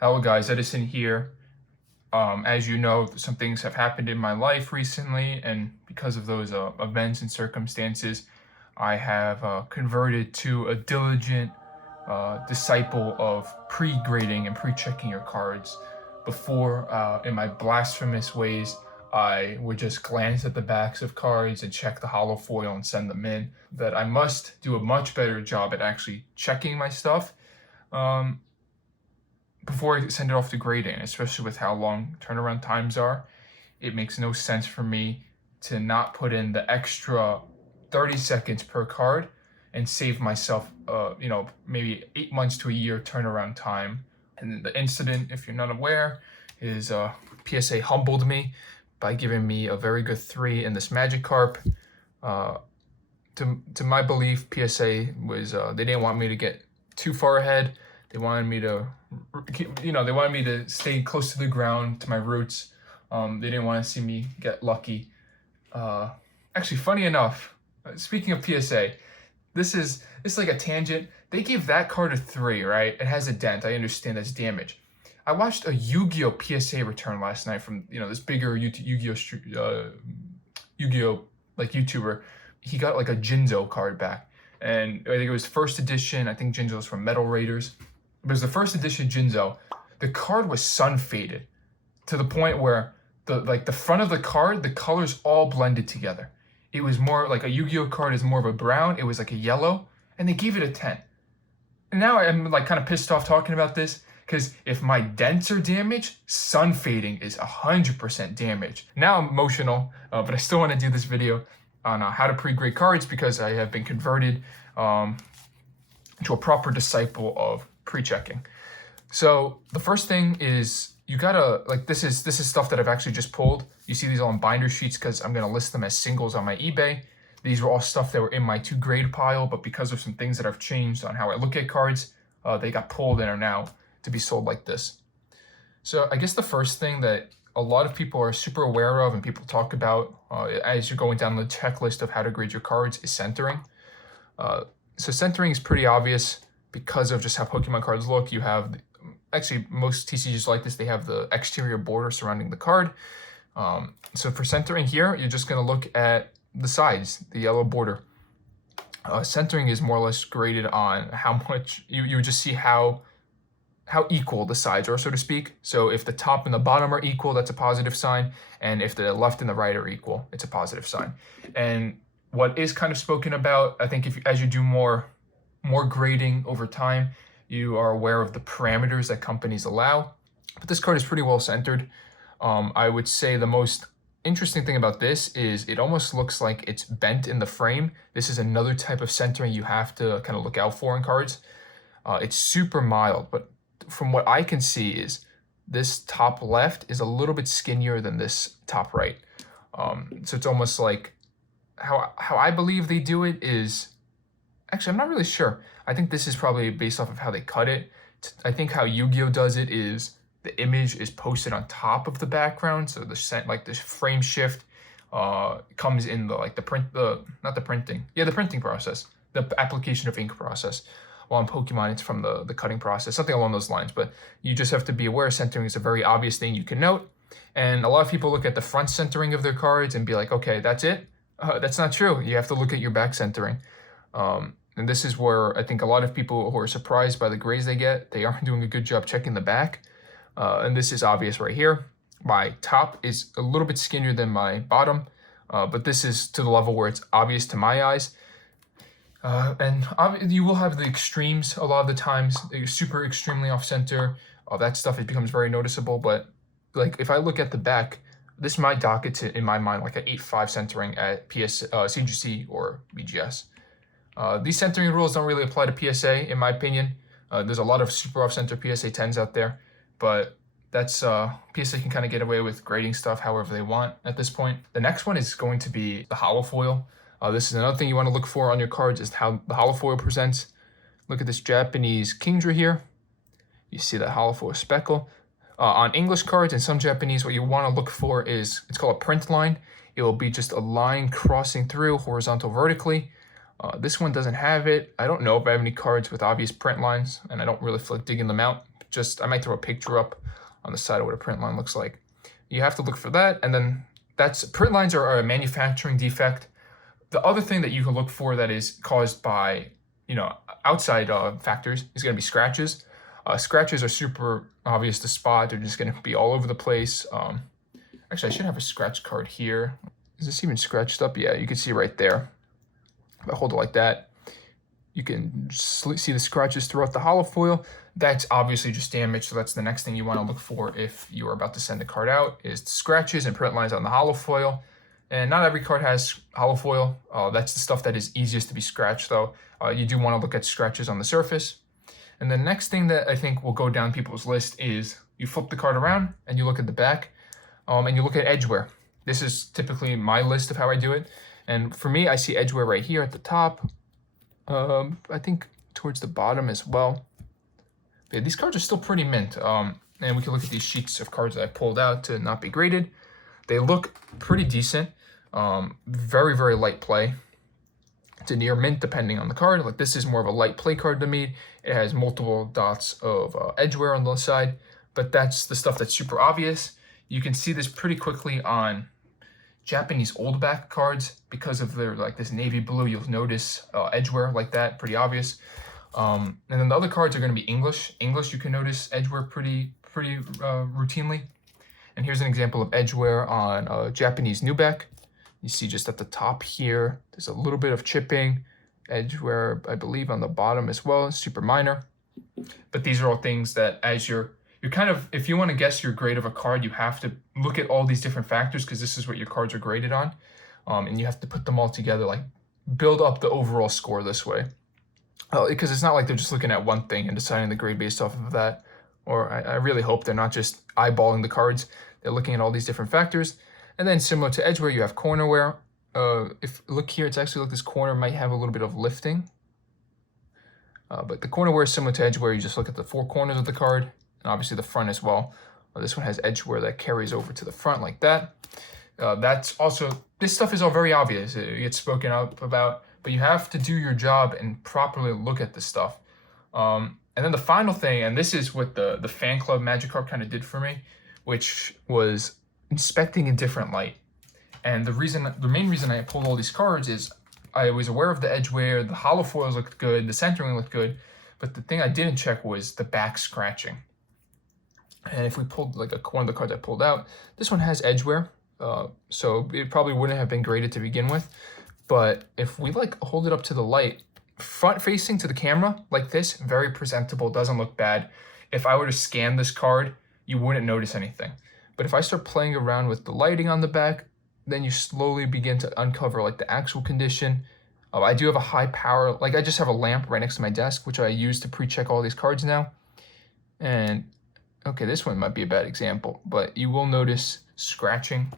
Hello guys, Edison here. As you know, some things have happened in my life recently, and because of those events and circumstances, I have converted to a diligent disciple of pre-grading and pre-checking your cards. Before, in my blasphemous ways, I would just glance at the backs of cards and check the hollow foil and send them in. That I must do a much better job at actually checking my stuff. Before I send it off to grading, especially with how long turnaround times are. It makes no sense for me to not put in the extra 30 seconds per card and save myself, maybe 8 months to a year turnaround time. And the incident, if you're not aware, is PSA humbled me by giving me a very good 3 in this Magikarp. To my belief, PSA was, they didn't want me to get too far ahead. They wanted me to, they wanted me to stay close to the ground, to my roots. They didn't want to see me get lucky. Actually, funny enough, speaking of PSA, it's like a tangent. They gave that card a 3, right? It has a dent. I understand that's damage. I watched a Yu-Gi-Oh PSA return last night from this bigger Yu-Gi-Oh like YouTuber. He got like a Jinzo card back, and I think it was first edition. I think Jinzo was from Metal Raiders. It was the first edition Jinzo. The card was sun faded to the point where the front of the card, the colors all blended together. It was more like a Yu-Gi-Oh card is more of a brown. It was like a yellow, and they gave it a 10. And now I'm like kind of pissed off talking about this because if my dents are damaged, sun fading is 100% damage. Now I'm emotional, but I still want to do this video on how to pre-grade cards because I have been converted to a proper disciple of pre-checking. So the first thing is you gotta, like, this is stuff that I've actually just pulled. You see these all in binder sheets because I'm gonna list them as singles on my eBay. These were all stuff that were in my to grade pile, but because of some things that I've changed on how I look at cards, they got pulled and are now to be sold like this. So I guess the first thing that a lot of people are super aware of and people talk about as you're going down the checklist of how to grade your cards is centering. So centering is pretty obvious because of just how Pokemon cards look. You have, actually most TCGs like this, they have the exterior border surrounding the card. So for centering here, you're just gonna look at the sides, the yellow border. Centering is more or less graded on how much, you would just see how equal the sides are, so to speak. So if the top and the bottom are equal, that's a positive sign. And if the left and the right are equal, it's a positive sign. And what is kind of spoken about, I think as you do more grading over time, you are aware of the parameters that companies allow. But this card is pretty well centered. I would say the most interesting thing about this is it almost looks like it's bent in the frame. This is another type of centering you have to kind of look out for in cards. It's super mild, but from what I can see is this top left is a little bit skinnier than this top right. So it's almost like how I believe they do it is, actually, I'm not really sure. I think this is probably based off of how they cut it. I think how Yu-Gi-Oh does it is the image is posted on top of the background. So the frame shift comes in the printing process, the application of ink process. While in Pokemon, it's from the cutting process, something along those lines. But you just have to be aware centering is a very obvious thing you can note. And a lot of people look at the front centering of their cards and be like, okay, that's it. That's not true. You have to look at your back centering. And this is where I think a lot of people who are surprised by the grades they get, they aren't doing a good job checking the back. And this is obvious right here. My top is a little bit skinnier than my bottom, but this is to the level where it's obvious to my eyes. And you will have the extremes a lot of the times, super extremely off center. That stuff, it becomes very noticeable. But like if I look at the back, this might dock it to, in my mind, like an 8.5 centering at CGC or BGS. These centering rules don't really apply to PSA, in my opinion. There's a lot of super off center PSA 10s out there, but that's PSA can kind of get away with grading stuff however they want at this point. The next one is going to be the hollow foil. This is another thing you want to look for on your cards is how the hollow foil presents. Look at this Japanese Kingdra here. You see that hollow foil speckle. On English cards and some Japanese, what you want to look for is, it's called a print line. It will be just a line crossing through horizontal vertically. This one doesn't have it. I don't know if I have any cards with obvious print lines, and I don't really feel like digging them out I might throw a picture up on the side of what a print line looks like. You have to look for that, and then print lines are a manufacturing defect. The other thing that you can look for that is caused by, outside factors is going to be scratches. Scratches are super obvious to spot. They're just going to be all over the place. Actually, I should have a scratch card here. Is this even scratched up? Yeah, you can see right there. If I hold it like that, you can see the scratches throughout the hollow foil. That's obviously just damage, so that's the next thing you want to look for if you are about to send a card out, is scratches and print lines on the hollow foil. And not every card has hollow foil. That's the stuff that is easiest to be scratched, though. You do want to look at scratches on the surface. And the next thing that I think will go down people's list is you flip the card around and you look at the back, and you look at edge wear. This is typically my list of how I do it. And for me, I see edge wear right here at the top. I think towards the bottom as well. But yeah, these cards are still pretty mint. And we can look at these sheets of cards that I pulled out to not be graded. They look pretty decent. Very, very light play. It's a near mint depending on the card. Like, this is more of a light play card to me. It has multiple dots of edge wear on the side, but that's the stuff that's super obvious. You can see this pretty quickly on Japanese old back cards because of their this navy blue. You'll notice edge wear like that, pretty obvious. And then the other cards are going to be English. English, you can notice edge wear pretty routinely. And here's an example of edge wear on Japanese new back. You see just at the top here, there's a little bit of chipping, edge wear, I believe, on the bottom as well, super minor. But these are all things that as you're kind of, if you want to guess your grade of a card, you have to look at all these different factors because this is what your cards are graded on. And you have to put them all together, like build up the overall score this way. Because it's not like they're just looking at one thing and deciding the grade based off of that. Or I really hope they're not just eyeballing the cards. They're looking at all these different factors. And then similar to edge wear, you have corner wear. If look here, it's actually like this corner might have a little bit of lifting. But the corner wear is similar to edge wear. You just look at the four corners of the card, and obviously the front as well. This one has edge wear that carries over to the front like that. That's also, this stuff is all very obvious. It gets spoken up about, but you have to do your job and properly look at this stuff. And then the final thing, and this is what the fan club Magikarp kind of did for me, which was inspecting in different light. And the main reason I pulled all these cards is I was aware of the edge wear, the hollow foils looked good, the centering looked good, but the thing I didn't check was the back scratching. And if we pulled one of the cards I pulled out, this one has edge wear, so it probably wouldn't have been graded to begin with. But if we hold it up to the light, front facing to the camera like this, very presentable, doesn't look bad. If I were to scan this card, you wouldn't notice anything. But if I start playing around with the lighting on the back, then you slowly begin to uncover the actual condition. I do have a high power, I just have a lamp right next to my desk, which I use to pre-check all these cards now. And okay, this one might be a bad example, but you will notice scratching.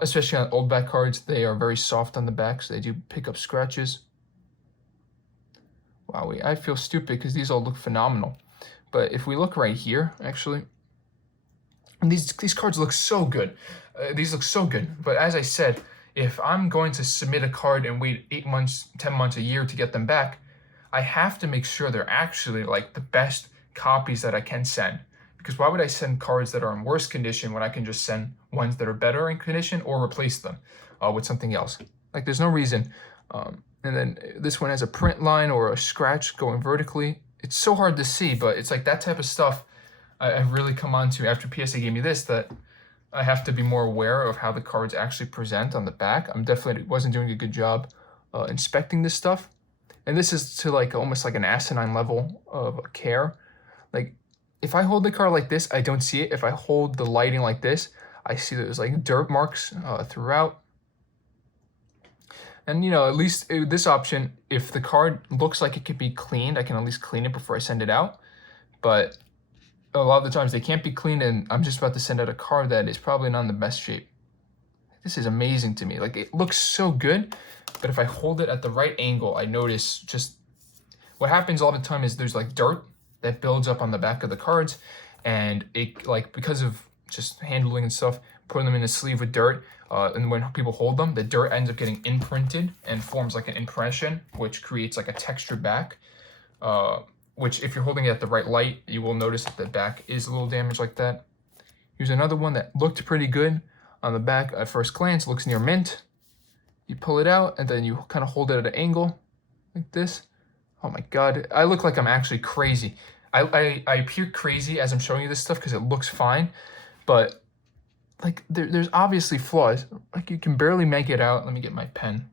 Especially on old back cards, they are very soft on the back, so they do pick up scratches. Wow, I feel stupid because these all look phenomenal. But if we look right here, actually, and these cards look so good. These look so good. But as I said, if I'm going to submit a card and wait 8 months, 10 months, a year to get them back, I have to make sure they're actually the best copies that I can send. Because why would I send cards that are in worse condition when I can just send ones that are better in condition or replace them with something else? There's no reason. And then this one has a print line or a scratch going vertically. It's so hard to see, but it's that type of stuff I've really come on to after PSA gave me this, that I have to be more aware of how the cards actually present on the back. I'm definitely wasn't doing a good job inspecting this stuff. And this is to almost an asinine level of care. If I hold the card like this, I don't see it. If I hold the lighting like this, I see there's dirt marks throughout. And at least this option, if the card looks like it could be cleaned, I can at least clean it before I send it out. But a lot of the times they can't be cleaned, and I'm just about to send out a card that is probably not in the best shape. This is amazing to me. It looks so good, but if I hold it at the right angle, I notice just what happens all the time is there's dirt that builds up on the back of the cards, and it because of just handling and stuff, putting them in a sleeve with dirt, and when people hold them, the dirt ends up getting imprinted and forms an impression, which creates a textured back. which if you're holding it at the right light, you will notice that the back is a little damaged like that. Here's another one that looked pretty good on the back at first glance, looks near mint. You pull it out and then you kind of hold it at an angle like this. Oh my God, I look like I'm actually crazy. I appear crazy as I'm showing you this stuff because it looks fine, but like there's obviously flaws. Like you can barely make it out. Let me get my pen.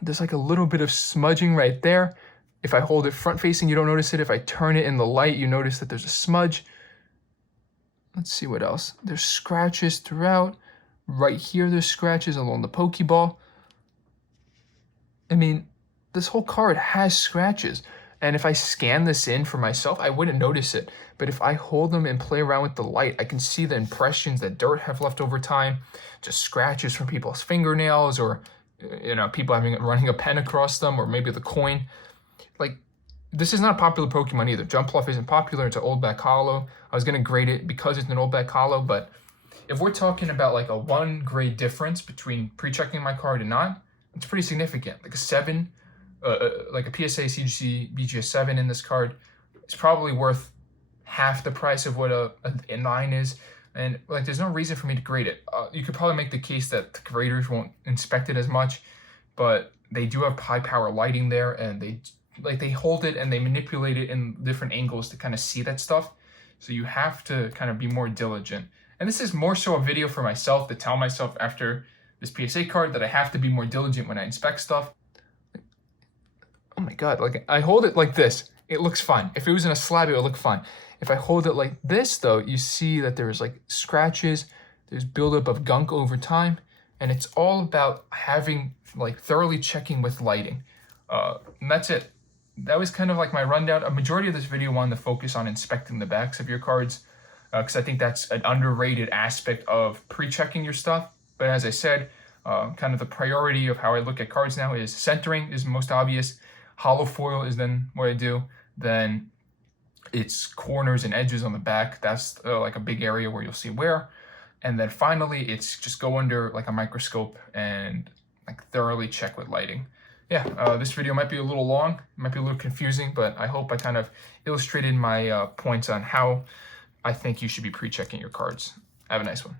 There's like a little bit of smudging right there. If I hold it front facing, you don't notice it. If I turn it in the light, you notice that there's a smudge. Let's see what else. There's scratches throughout. Right here, there's scratches along the Pokeball. I mean, this whole card has scratches. And if I scan this in for myself, I wouldn't notice it. But if I hold them and play around with the light, I can see the impressions that dirt have left over time, just scratches from people's fingernails, or people running a pen across them, or maybe the coin. Like, this is not a popular Pokemon either. Jumpluff isn't popular. It's an old back hollow. I was gonna grade it because it's an old back hollow, but if we're talking about like a 1 grade difference between pre-checking my card and not, it's pretty significant. Like a 7, like a PSA CGC BGS 7 in this card is probably worth half the price of what a 9 is. And like, there's no reason for me to grade it. You could probably make the case that the graders won't inspect it as much, but they do have high power lighting there, and they hold it and they manipulate it in different angles to kind of see that stuff. So you have to kind of be more diligent. And this is more so a video for myself to tell myself after this PSA card that I have to be more diligent when I inspect stuff. Oh my God, like I hold it like this, it looks fine. If it was in a slab, it would look fine. If I hold it like this though, you see that there's like scratches, there's buildup of gunk over time, and it's all about having like thoroughly checking with lighting. And that's it. That was kind of like my rundown. A majority of this video wanted to focus on inspecting the backs of your cards, because I think that's an underrated aspect of pre-checking your stuff. But as I said, kind of the priority of how I look at cards now is centering is most obvious. Hollow foil is then what I do. Then it's corners and edges on the back. That's like a big area where you'll see wear. And then finally, it's just go under like a microscope and like thoroughly check with lighting. Yeah, this video might be a little long, might be a little confusing, but I hope I kind of illustrated my points on how I think you should be pre-checking your cards. Have a nice one.